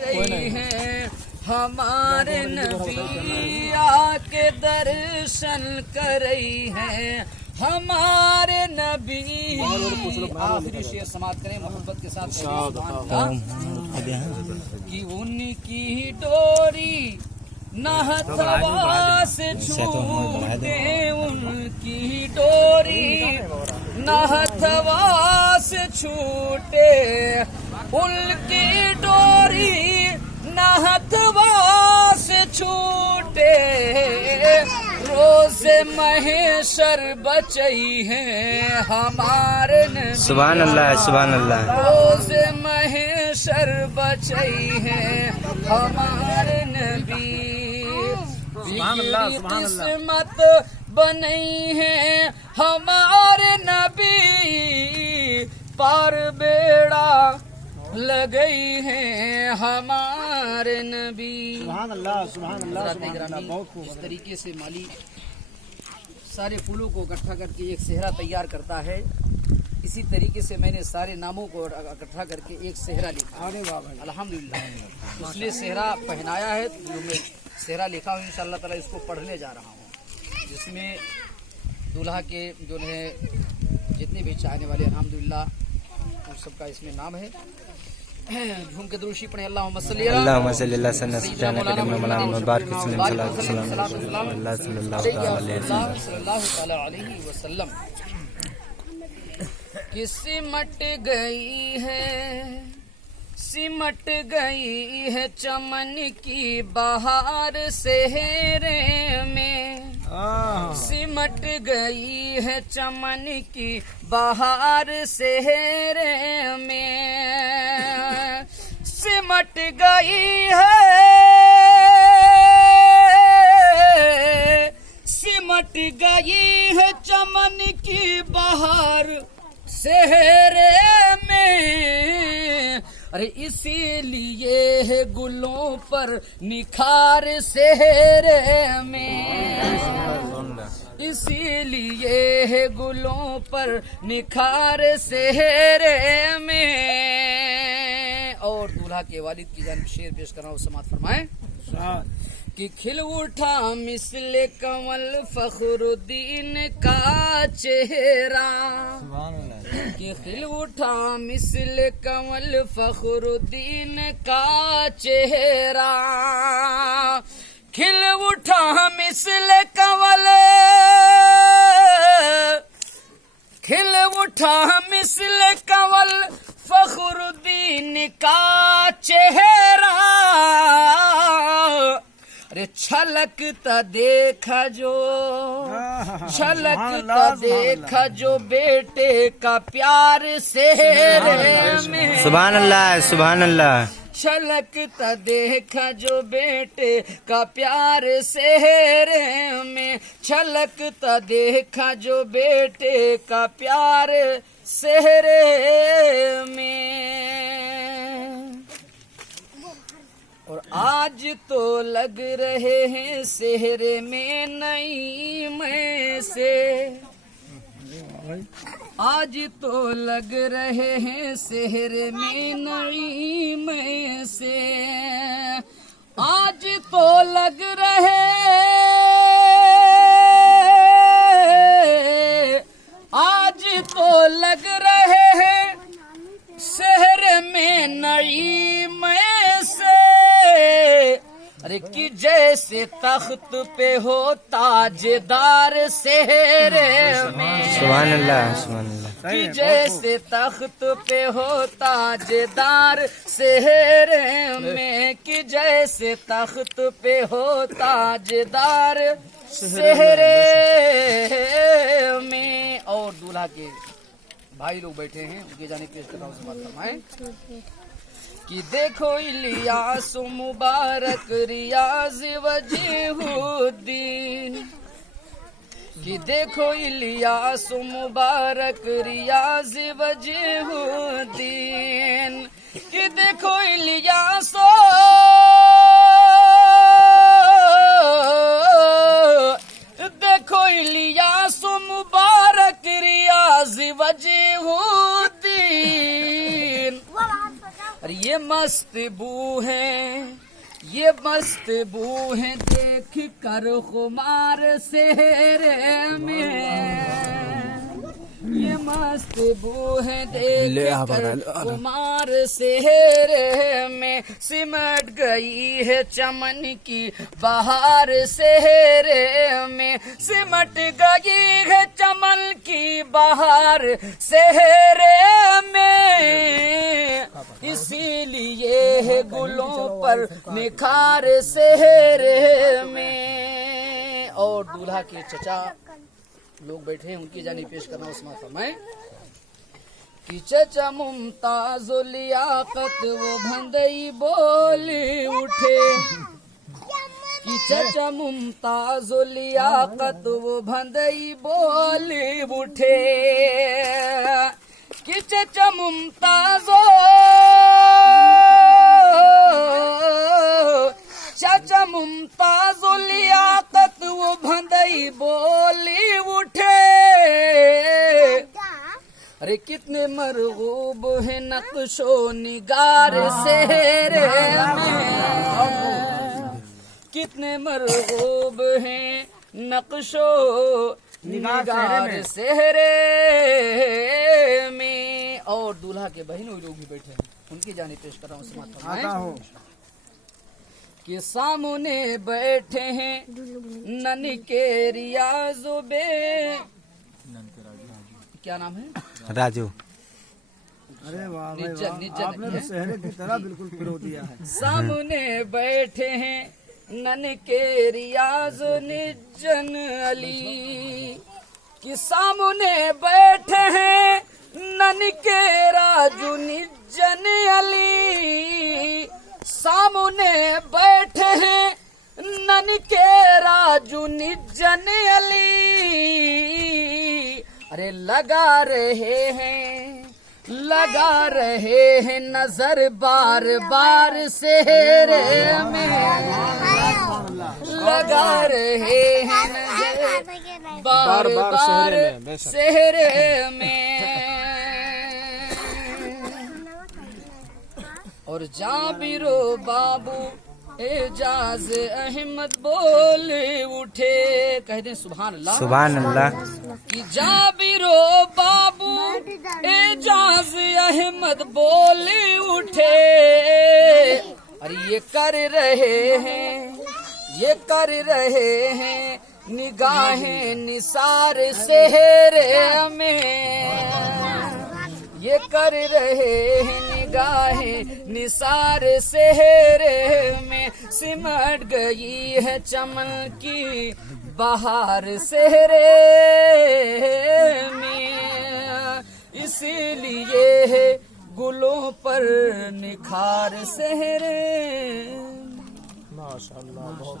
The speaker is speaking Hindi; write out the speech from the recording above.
रही हैं हमारे नबी आके दर्शन कर रही हैं हमारे नबी। आखिरी शेर समाप्त करें मोहब्बत के साथ कि उनकी डोरी नहतवा से छूटे, उनकी डोरी नहतवा से छूटे, उनकी डोरी नहतवा से छूटे, रोज़े महेशर बचई हैं हमारे नबी। सुभान अल्लाह सुभान अल्लाह। रोज़े महेशर बचई हैं हमारे नबी। किस्मत बनई है हमारे नबी, पार बेड़ा लगई है हमारे नबी। सुभान अल्लाह सुभान अल्लाह। इस तरीके से माली सारे फूलों को इकट्ठा करके एक सेहरा तैयार करता है। इसी तरीके से मैंने सारे नामों को इकट्ठा करके एक सेहरा लिखा। अल्हम्दुलिल्लाह उसने सेहरा पहनाया है, जो मैं सेहरा लिखा हूँ इंशाअल्लाह ताला इसको पढ़ने जा रहा हूँ, जिसमें दूल्हा के जो है जितने भी चाहने वाले अल्हम्दुलिल्लाह उन सबका इसमें नाम है। झूम के दुरूशी पढ़े अल्लाहुम्मा सल्ली अलैहि वसल्लम। कि सिमट गई है चमन की बहार सेहरे में, सिमट गई है चमन की बहार सेहरे में, सिमट गई है, सिमट गई है चमन की बहार सेहरे में। अरे इसीलिए है गुलों पर निखार सेहरे में, इसीलिए है गुलों पर निखार सेहरे में। और दूल्हा के वालिद की जानिब शेर पेश कर रहा हूँ, समाअत फरमाएं। कि खिल उठा मिसले कमल फखरुद्दीन का चेहरा, कि खिल उठा मिसले कमल फखरुद्दीन का चेहरा, खिल उठा मिसले कमल, खिल उठा मिसले कमल फखरुद्दीन का चेहरा। अरे छलकता देखा जो, छलकता देखा जो बेटे का प्यार सेहरे में। सुभान अल्लाह सुभान अल्लाह। छलकता देखा जो बेटे का प्यार सेहरे में, छलकता देखा जो बेटे का प्यार सेहरे में। और आज तो लग रहे हैं सेहरे में नई में से, आज तो लग रहे हैं सेहरे में नई में से, आज तो लग रहे, आज तो लग रहे हैं शहर में नई में से। अरे कि जैसे तख्त पे हो ताजदार सेहरे में, सुभान अल्लाह सुभान अल्लाह। कि जैसे तख्त पे हो ताजदार सेहरे में, कि जैसे तख्त पे हो ताजदार सेहरे में। और दूल्हा के भाई लोग बैठे हैं, उनके जाने पेश कर रहा हूँ, समाअत फरमाएं। कि देखो इलियास मुबारक रियाज वजीहुद्दीन, कि देखो इलियास मुबारक रियाज वजीहुद्दीन, कि देखो इलियास, देखो इलियास मुबारक रियाज वजीहुद्दीन। और ये मस्त बू हैं ये मस्त बू है देख कर खुमार सेहरे में, ये मस्त बू है देख कर खुमार सेहरे में, सिमट गई है चमन की बहार सेहरे में, सिमट गई है चमन की बहार सेहरे में, इसीलिए है गुलों पर निखार सेहरे में। और दूल्हा के चचा लोग बैठे हैं, उनकी जानी पेश करना उस्मान फरमाए कि चचा मुमताज लियाकत वो भंदई बोली उठे, कि चचा मुमताज लियाकत वो भंदई बोली उठे, कि चचा मुमताजो चाचा मुमताज लियाकत वो भंदई बोली उठे, अरे कितने मरगूब है नक्शो निगार सेहरे में, कितने मरगूब है नक्शो निगार सेहरे में। और दूल्हा के बहनों लोग भी बैठे हैं, उनकी जानी पेश कर रहा हूँ समाज के सामने बैठे हैं नन के रियाजो बे, क्या नाम है? राजू। अरे वाह भाई निज्जन, वाह, निज्जन आपने तो शहर की तरह बिल्कुल पिरो दिया है। सामने बैठे हैं नन के रियाज निज्जन अली, कि सामने बैठे हैं नन के राजू निज्जन अली, सामने बैठे हैं नन के राजू निज्जन अली, अरे लगा रहे हैं नजर बार बार सेहरे में, लगा रहे हैं नजर बार बार सेहरे में। और जाबिरो बाबू एजाज अहमद बोले उठे, कह दें सुभान अल्लाह, सुभान अल्लाह। कि जाबिरो बाबू एजाज अहमद बोले उठे, अरे ये कर रहे हैं निगाहें निसार सेहरे में, ये कर रहे हैं निगाहें निसार सेहरे में, सिमट गई है चमन की बहार सेहरे में, इसीलिए है गुलों पर निखार सेहरे। माशाअल्लाह बहुत